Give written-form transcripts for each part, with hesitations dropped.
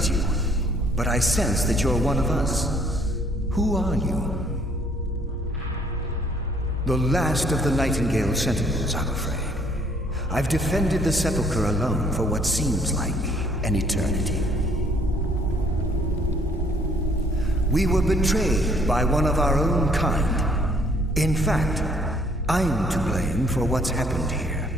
recognize you, but I sense that you're one of us. Who are you? The last of the Nightingale Sentinels, I'm afraid. I've defended the Sepulchre alone for what seems like an eternity. We were betrayed by one of our own kind. In fact, I'm to blame for what's happened here.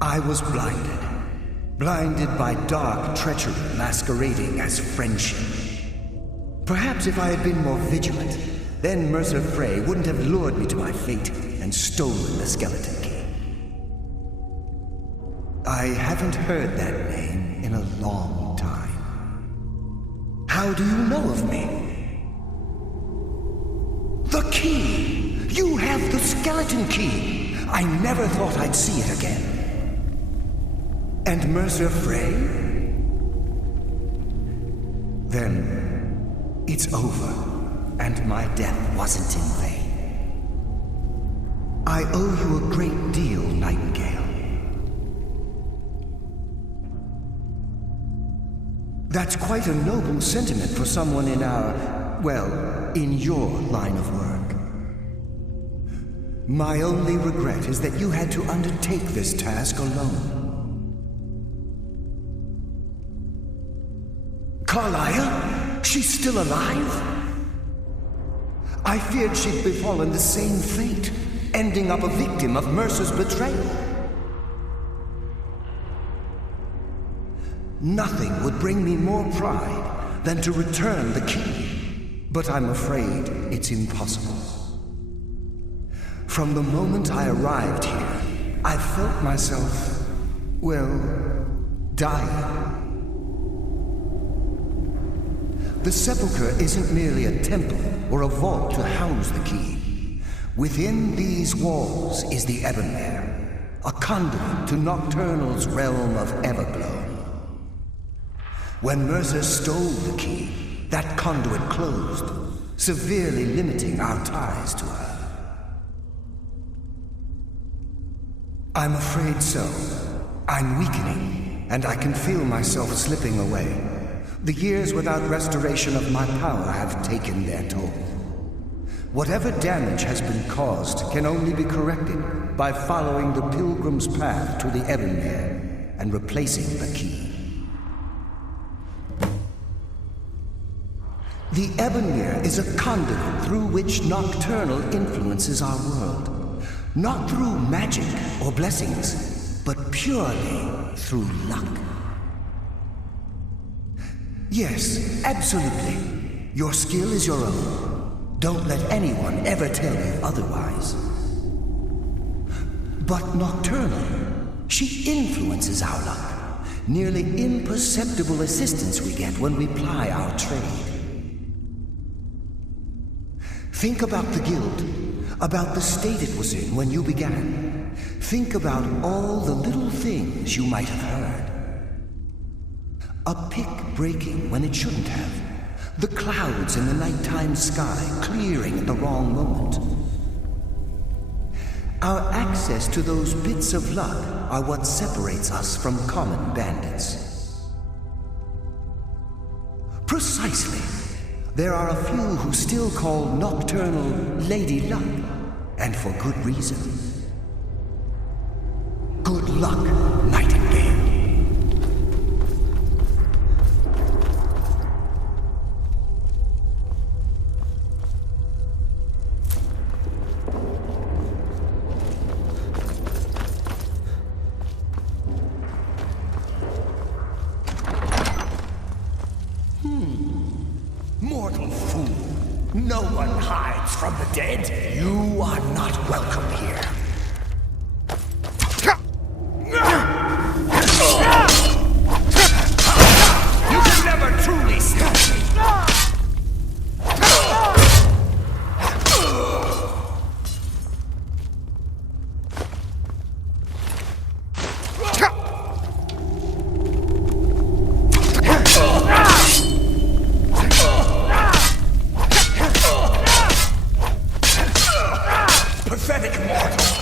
I was blinded by dark treachery masquerading as friendship. Perhaps if I had been more vigilant, then Mercer Frey wouldn't have lured me to my fate and stolen the skeleton key. I haven't heard that name in a long time. How do you know of me? The key! You have the skeleton key! I never thought I'd see it again. And Mercer Frey? Then it's over, and my death wasn't in vain. I owe you a great deal, Nightingale. That's quite a noble sentiment for someone in in your line of work. My only regret is that you had to undertake this task alone. Carlyle? She's still alive? I feared she'd befallen the same fate, ending up a victim of Mercer's betrayal. Nothing would bring me more pride than to return the key, but I'm afraid it's impossible. From the moment I arrived here, I felt myself, dying. The Sepulchre isn't merely a temple or a vault to house the key. Within these walls is the Ebonmere, a conduit to Nocturnal's realm of Everglow. When Mercer stole the key, that conduit closed, severely limiting our ties to her. I'm afraid so. I'm weakening, and I can feel myself slipping away. The years without restoration of my power have taken their toll. Whatever damage has been caused can only be corrected by following the pilgrim's path to the Ebonmere and replacing the key. The Ebonmere is a conduit through which Nocturnal influences our world. Not through magic or blessings, but purely through luck. Yes, absolutely. Your skill is your own. Don't let anyone ever tell you otherwise. But Nocturnal, she influences our luck. Nearly imperceptible assistance we get when we ply our trade. Think about the guild, about the state it was in when you began. Think about all the little things you might have heard. A pick breaking when it shouldn't have. The clouds in the nighttime sky clearing at the wrong moment. Our access to those bits of luck are what separates us from common bandits. Precisely. There are a few who still call Nocturnal Lady Luck, and for good reason. Good luck, Nightingale. Mortal fool. No one hides from the dead. You are not welcome here. You can never truly stop me. Pathetic mortal!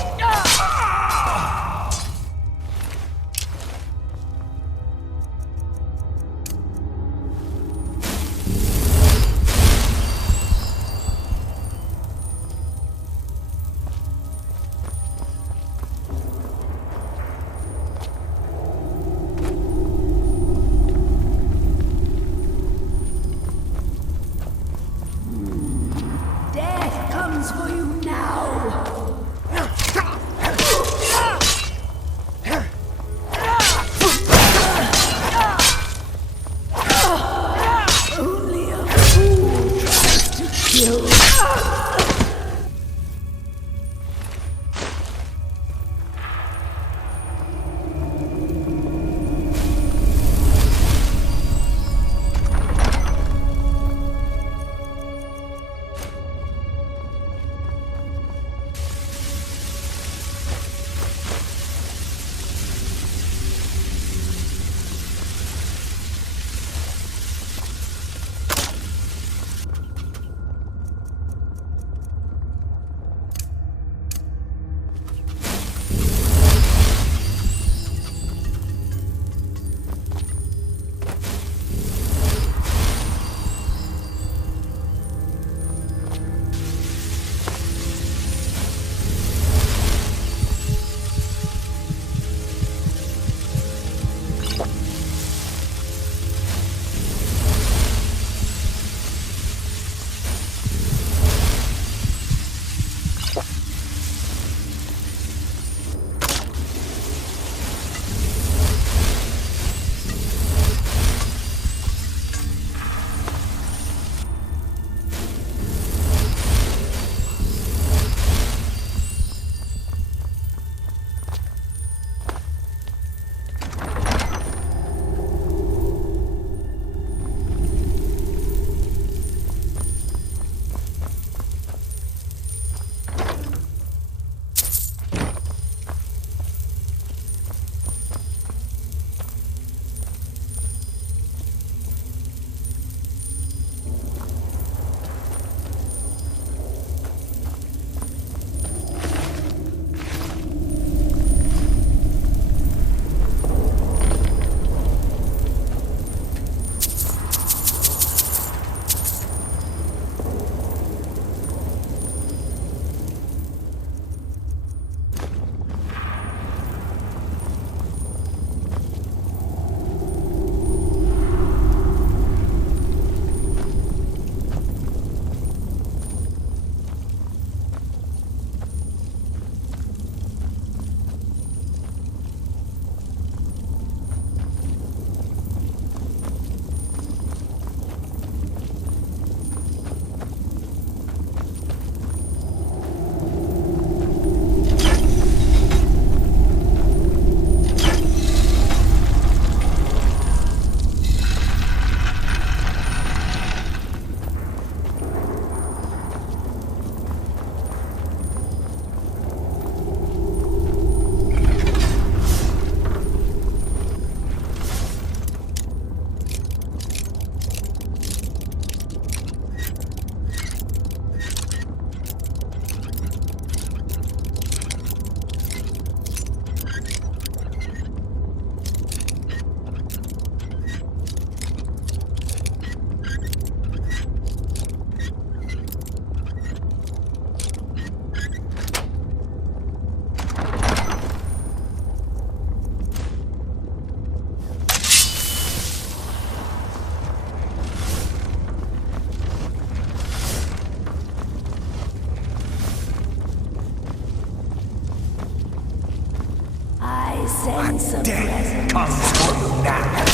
sense of Death comes for you now.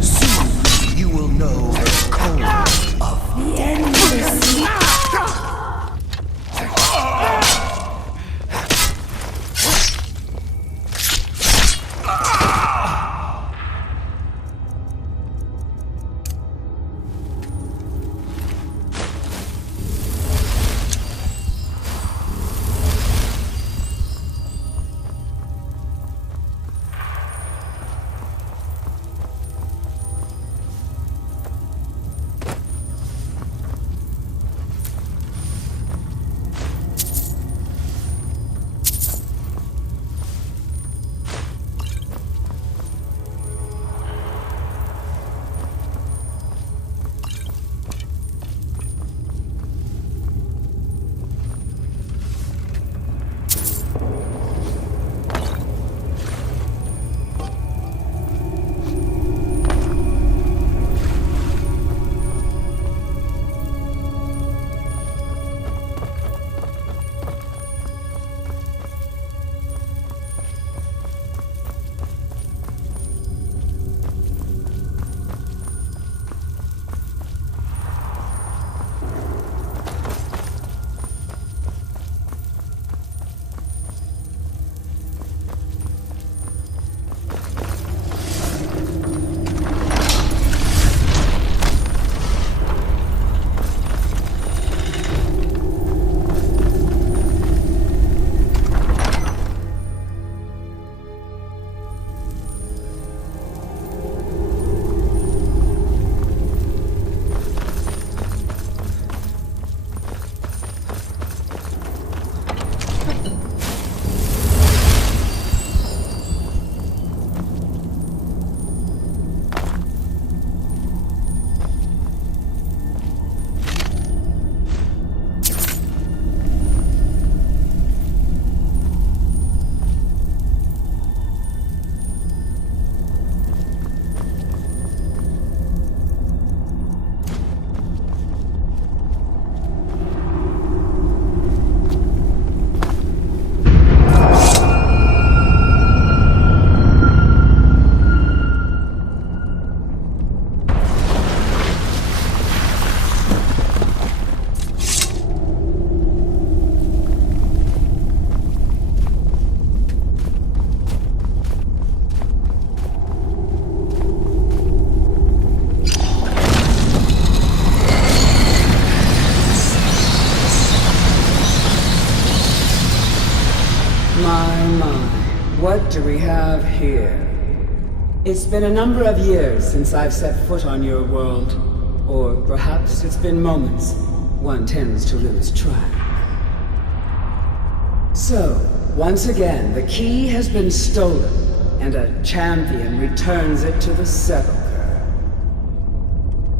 Soon you will know the cold of the endless. What do we have here? It's been a number of years since I've set foot on your world. Or perhaps it's been moments. One tends to lose track. So, once again, the key has been stolen, and a champion returns it to the sepulchre.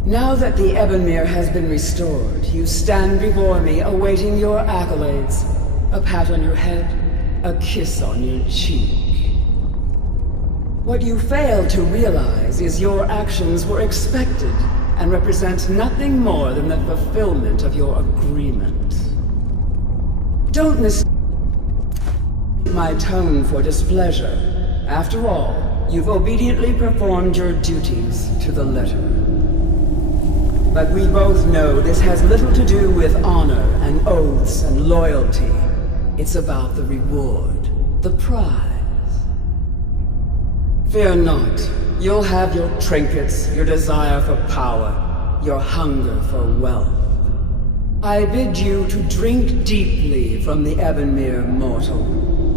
Now that the Ebonmere has been restored, you stand before me awaiting your accolades. A pat on your head, a kiss on your cheek. What you fail to realize is your actions were expected and represent nothing more than the fulfillment of your agreement. Don't mistake my tone for displeasure. After all, you've obediently performed your duties to the letter. But we both know this has little to do with honor and oaths and loyalty. It's about the reward, the prize. Fear not. You'll have your trinkets, your desire for power, your hunger for wealth. I bid you to drink deeply from the Ebonmere mortal,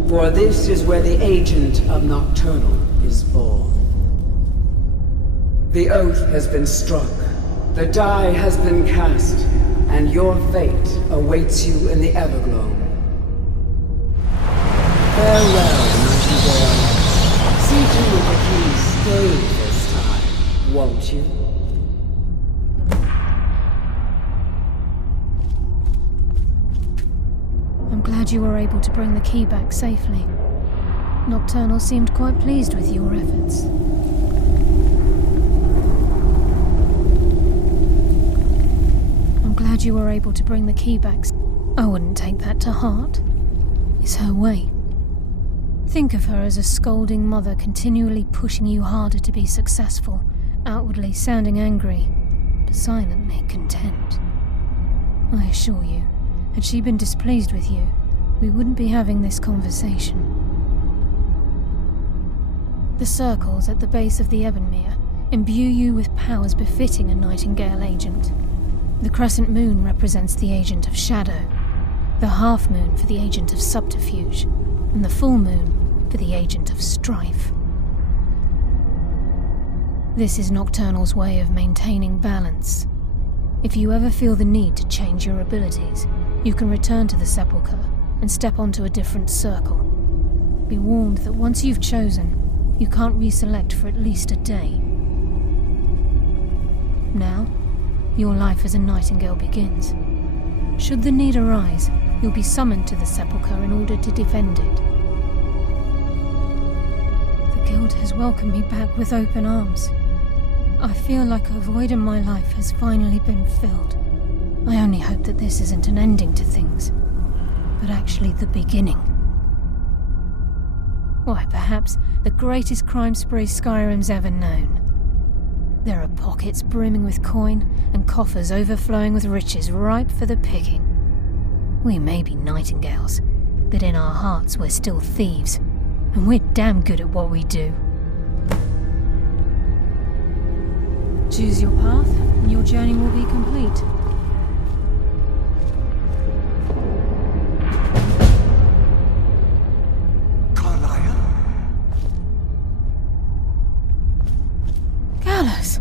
for this is where the agent of Nocturnal is born. The oath has been struck, the die has been cast, and your fate awaits you in the Everglow. Farewell, mighty boy. See to it that he stays this time, won't you? glad you were able to bring the key back safely. Nocturnal seemed quite pleased with your efforts. I'm glad you were able to bring the key back. I wouldn't take that to heart. It's her way. Think of her as a scolding mother continually pushing you harder to be successful, outwardly sounding angry, but silently content. I assure you, had she been displeased with you, we wouldn't be having this conversation. The circles at the base of the Ebonmere imbue you with powers befitting a Nightingale agent. The crescent moon represents the agent of shadow, the half moon for the agent of subterfuge, and the full moon for the agent of strife. This is Nocturnal's way of maintaining balance. If you ever feel the need to change your abilities, you can return to the Sepulchre and step onto a different circle. Be warned that once you've chosen, you can't reselect for at least a day. Now, your life as a Nightingale begins. Should the need arise, you'll be summoned to the Sepulchre in order to defend it. The Guild has welcomed me back with open arms. I feel like a void in my life has finally been filled. I only hope that this isn't an ending to things, but actually the beginning. Why, perhaps the greatest crime spree Skyrim's ever known. There are pockets brimming with coin and coffers overflowing with riches ripe for the picking. We may be Nightingales, but in our hearts we're still thieves, and we're damn good at what we do. Choose your path, and your journey will be complete. Gallus!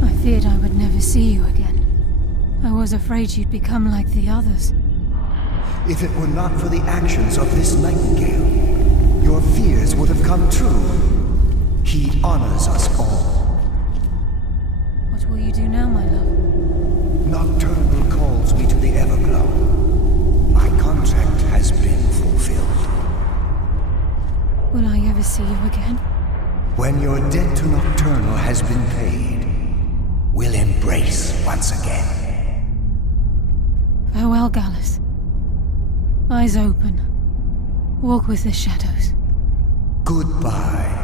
I feared I would never see you again. I was afraid you'd become like the others. If it were not for the actions of this Nightingale, your fears would have come true. He honors us all. What will you do now, my love? Nocturnal calls me to the Everglow. My contract has been fulfilled. Will I ever see you again? When your debt to Nocturnal has been paid, we'll embrace once again. Farewell, Gallus. Eyes open. Walk with the shadows. Goodbye.